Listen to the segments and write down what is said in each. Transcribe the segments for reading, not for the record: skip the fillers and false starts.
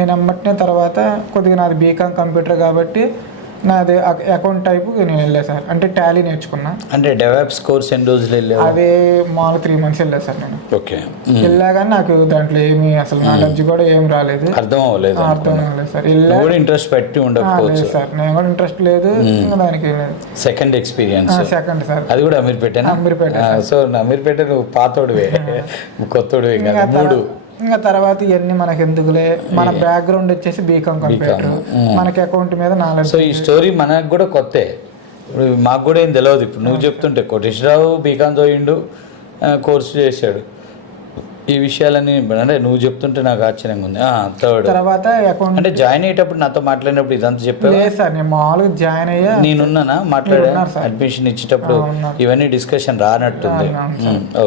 నేను అమ్మటినే తర్వాత కొద్దిగా నాది బీకామ్ కంప్యూటర్ కాబట్టి నాది అకౌంట్ టైపు నేను వెళ్ళా సార్. అంటే టాలీ నేర్చుకున్నా. అంటే డెవలప్స్ కోర్స్ ఎన్ని రోజులు వెళ్ళావు? అదే మామూలు 3 months వెళ్ళా సార్ నేను. ఓకే. వెళ్ళా కానీ నాకు దాంట్లో ఏమి అసలు నాలెడ్జ్ కూడా ఏం రాలేదు. అర్థం అవ్వలేదు సార్. ఇంట్రెస్ట్ పెట్టి ఉండకపోవచ్చు సార్. నేను కూడా ఇంట్రెస్ట్ లేదు దానికి. Second experience second sir. అది కూడా అమీర్పేటేనా? సో అమీర్పేట నువ్వు పాతోడివే కొత్తోడివే కదా. 3 ఇంకా తర్వాత ఇవన్నీ మనకి ఎందుకులే, మన బ్యాక్గ్రౌండ్ వచ్చేసి బీకామ్ కంప్యూటర్, మనకి అకౌంట్ మీద నాలెడ్జ్. సో ఈ స్టోరీ మనకు కూడా కొత్తే, ఇప్పుడు మాకు కూడా ఏం తెలియదు. ఇప్పుడు నువ్వు చెప్తుంటే కోటేశ్వరరావు బీకామ్ చదివిండు, కోర్సు చేశాడు, ఈ విషయాలన్నీ అంటే నువ్వు చెప్తుంటే నాకు ఆశ్చర్యంగా ఉంది. తర్వాత అకౌంట్ అంటే జాయిన్ అయ్యేటప్పుడు నాతో మాట్లాడినప్పుడు ఇదంతా చెప్పాను. లేదు సార్, నేను మామూలుగా జాయిన్ అయ్యా. నేనున్నానా మాట్లాడా? అడ్మిషన్ ఇచ్చేటప్పుడు ఇవన్నీ డిస్కషన్ రానట్టుంది.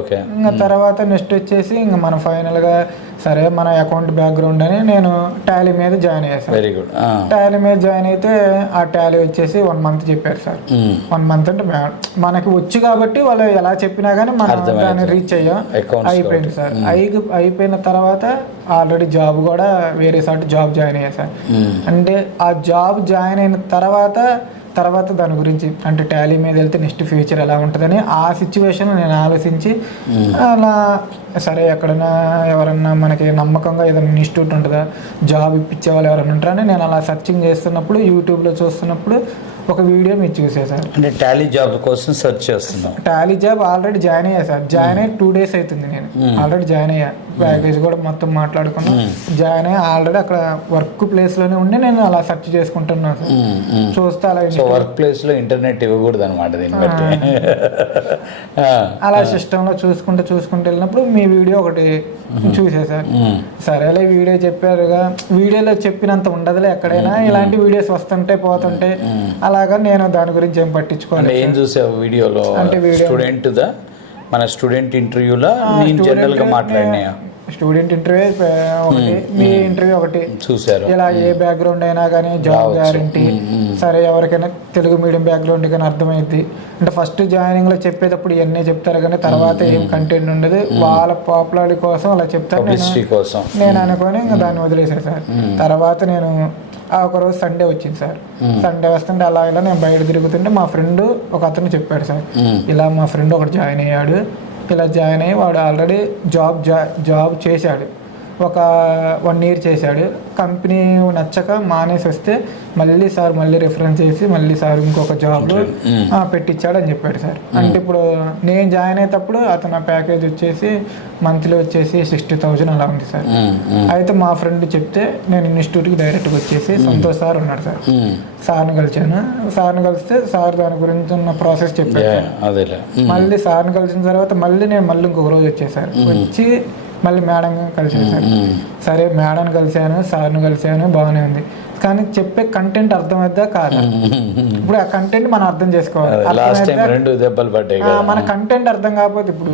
ఓకే. ఇంకా తర్వాత నెక్స్ట్ వచ్చేసి ఇంకా మనం ఫైనల్గా సరే మన అకౌంట్ బ్యాక్గ్రౌండ్ అని నేను టాలీ మీద జాయిన్ అయ్యా సార్. Very good. టాలీ మీద జాయిన్ అయితే ఆ టాలీ వచ్చేసి 1 month చెప్పారు సార్. 1 month అంటే మనకి వచ్చు కాబట్టి వాళ్ళు ఎలా చెప్పినా కానీ మనం దాన్ని రీచ్ అయ్యాం. అయిపోయింది సార్. అయిపోయిన తర్వాత ఆల్రెడీ జాబ్ కూడా వేరే సార్ట్ జాబ్ జాయిన్ అయ్యా సార్. అంటే ఆ జాబ్ జాయిన్ అయిన తర్వాత దాని గురించి అంటే టాలీ మీద వెళ్తే నెక్స్ట్ ఫ్యూచర్ ఎలా ఉంటుందని ఆ సిచ్యువేషన్ నేను ఆలోచించి అలా సరే ఎక్కడైనా ఎవరన్నా మనకి నమ్మకంగా ఏదైనా ఇన్స్టిట్యూట్ ఉంటుందా, జాబ్ ఇప్పించే వాళ్ళు ఎవరైనా ఉంటారని నేను అలా సర్చింగ్ చేస్తున్నప్పుడు యూట్యూబ్లో చూస్తున్నప్పుడు ఒక వీడియో మీరు చూసేసారు. అంటే టాలీ జాబ్ కోసం సెర్చ్ చేస్తున్నాను. టాలీ జాబ్ ఆల్రెడీ జాయిన్ అయ్యా సార్. జాయిన్ అయ్యి 2 days అవుతుంది. నేను ఆల్రెడీ జాయిన్ అయ్యా. ప్యాకేజ్ కూడా మొత్తం మాట్లాడుకున్నా. జాయిన్ అయ్యి ఆల్రెడీ అక్కడ వర్క్ ప్లేస్ లోనే ఉండి నేను అలా సెర్చ్ చేసుకుంటున్నాను సార్. చూస్తే అలా వర్క్ ప్లేస్ లో ఇంటర్నెట్ ఇవ్వకూడదు అనమాట. దీన్ని బట్టి అలా సిస్టమ్ లో చూసుకుంటూ వెళ్ళినప్పుడు మీ వీడియో ఒకటి చూసేసారు. సరేలే వీడియో చెప్పారుగా, వీడియోలో చెప్పినంత ఉండదులే ఎక్కడైనా, ఇలాంటి వీడియోస్ వస్తుంటే పోతుంటే అలాగా నేను దాని గురించి ఏం పట్టించుకోవాలి. ఏం చూసావు వీడియోలో? అంటే స్టూడెంట్ మన స్టూడెంట్ ఇంటర్వ్యూలో నేను జనరల్ గా మాట్లాడినా. స్టూడెంట్ ఇంటర్వ్యూ ఒకటి, మీ ఇంటర్వ్యూ ఒకటి చూసారు. ఇలా ఏ బ్యాక్గ్రౌండ్ అయినా కానీ జాబ్ గ్యారంటీ. సరే ఎవరికైనా తెలుగు మీడియం బ్యాక్గ్రౌండ్ కానీ అర్థమైంది. అంటే ఫస్ట్ జాయినింగ్ లో చెప్పేటప్పుడు ఇవన్నీ చెప్తారు కానీ తర్వాత ఏం కంటెంట్ ఉండదు. వాళ్ళ పాపులారిటీ కోసం అలా చెప్తారు. నేను అనుకొని ఇంకా దాన్ని వదిలేసాను సార్. తర్వాత నేను ఒకరోజు సండే వచ్చింది సార్. సండే వస్తుంటే అలా ఇలా నేను బయట తిరుగుతుంటే మా ఫ్రెండ్ ఒక అతను చెప్పాడు సార్, ఇలా మా ఫ్రెండ్ ఒకటి జాయిన్ అయ్యాడు. ఇలా జాయిన్ అయ్యి వాడు ఆల్రెడీ జాబ్ చేశాడు. ఒక 1 year చేశాడు. కంపెనీ నచ్చక మానేసి వస్తే మళ్ళీ రిఫరెన్స్ చేసి మళ్ళీ సార్ ఇంకొక జాబ్ పెట్టించాడు అని చెప్పాడు సార్. అంటే ఇప్పుడు నేను జాయిన్ అయ్యేటప్పుడు అతను ప్యాకేజ్ వచ్చేసి మంత్లీ వచ్చేసి 60,000 అలా ఉంది సార్. అయితే మా ఫ్రెండ్ చెప్తే నేను ఇన్స్టిట్యూట్కి డైరెక్ట్గా వచ్చేసి సంతోష్ సార్ ఉన్నాడు సార్. సార్ని కలిసాను. సార్ని కలిస్తే సార్ దాని గురించి ఉన్న ప్రాసెస్ చెప్పాడు. మళ్ళీ సార్ని కలిసిన తర్వాత మళ్ళీ ఇంకొక రోజు వచ్చేసారు. వచ్చి మళ్ళీ మేడం కలిసాను సార్. సరే మేడం కలిశాను, సార్ని కలిశాను, బాగానే ఉంది. కానీ చెప్పే కంటెంట్ అర్థమైద్దా కాదా? ఇప్పుడు ఆ కంటెంట్ మనం అర్థం చేసుకోవాలి. మన కంటెంట్ అర్థం కాకపోతే ఇప్పుడు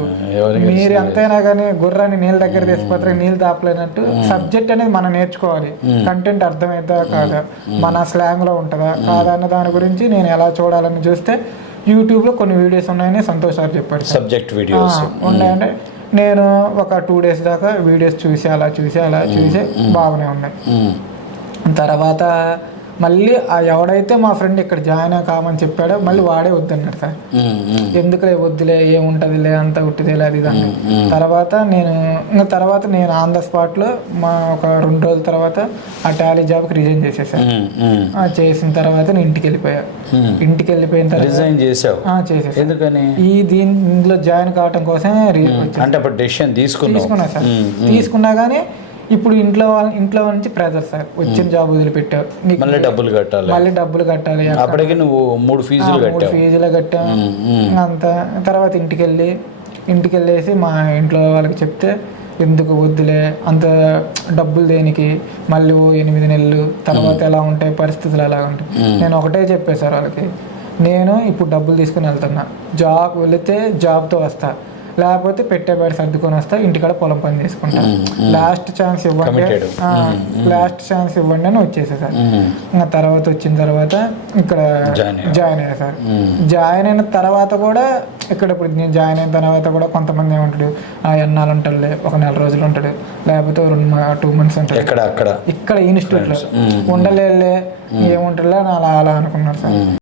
మీరు ఎంతైనా కానీ గుర్రాన్ని నీళ్ళ దగ్గర తీసుకుపోతారు, నీళ్ళు దాపలేనట్టు సబ్జెక్ట్ అనేది మనం నేర్చుకోవాలి. కంటెంట్ అర్థమైద్దా కాదా, మన స్లాంగ్ లో ఉంటుందా కాదా అన్న దాని గురించి నేను ఎలా చూడాలని చూస్తే యూట్యూబ్ లో కొన్ని వీడియోస్ ఉన్నాయని సంతోష్ సార్ చెప్పాడు. సబ్జెక్ట్ వీడియోస్ ఉన్నాయంటే నేను ఒక 2 days దాకా వీడియోస్ చూసి బాగానే ఉన్నాయి. తర్వాత మళ్ళీ ఎవడైతే మా ఫ్రెండ్ ఇక్కడ జాయిన్ కామని చెప్పాడో మళ్ళీ వాడే వద్దన్నాడు సార్. ఎందుకులే వద్దులే, ఏముంటదిలే, అంత ఉట్టిదేలే అది దాన్ని. తర్వాత నేను ఆన్ ద స్పాట్ లో ఒక 2 రోజుల తర్వాత ఆ టాలీ జాబ్కి రిజైన్ చేసేసాను. చేసిన తర్వాత నేను ఇంటికి వెళ్ళిపోయా. ఇంటికి వెళ్ళిపోయిన తర్వాత చేసేసాను. దీనిలో జాయిన్ కావటం కోసమే తీసుకున్నా సార్. తీసుకున్నా కానీ ఇప్పుడు ఇంట్లో నుంచి ప్రెజర్ సార్. వచ్చిన జాబ్ వదిలిపెట్టావు, మళ్ళీ డబ్బులు కట్టాలి. అప్పటికి నువ్వు 3 ఫీజులు కట్టావు అంతా. తర్వాత ఇంటికి వెళ్ళేసి మా ఇంట్లో వాళ్ళకి చెప్తే ఎందుకు వద్దులే, అంత డబ్బులు దేనికి, మళ్ళీ 8 నెలలు తర్వాత ఎలా ఉంటాయి పరిస్థితులు ఎలా ఉంటాయి. నేను ఒకటే చెప్పే సార్ వాళ్ళకి, నేను ఇప్పుడు డబ్బులు తీసుకుని వెళ్తున్నా, జాబ్ వెళితే జాబ్తో వస్తా, లేకపోతే పెట్టే బయట సర్దుకొని వస్తా, ఇంటికాడ పొలం పని చేసుకుంటా. లాస్ట్ ఛాన్స్ ఇవ్వండి, లాస్ట్ ఛాన్స్ ఇవ్వండి అని వచ్చేసా సార్. ఇంకా తర్వాత వచ్చిన తర్వాత ఇక్కడ జాయిన్ అయ్యా సార్. జాయిన్ అయిన తర్వాత కూడా ఇక్కడ ఇప్పుడు నేను జాయిన్ అయిన తర్వాత కూడా కొంతమంది ఏమంటాడు, ఎన్నాళ్ళు ఉంటాడులే, ఒక నెల రోజులు ఉంటాడు, లేకపోతే 2 months ఉంటాడు ఇక్కడ ఇన్స్టిట్యూట్లో ఉండలేదులే, ఏముంటుందిలే అని అలా అనుకున్నారు సార్.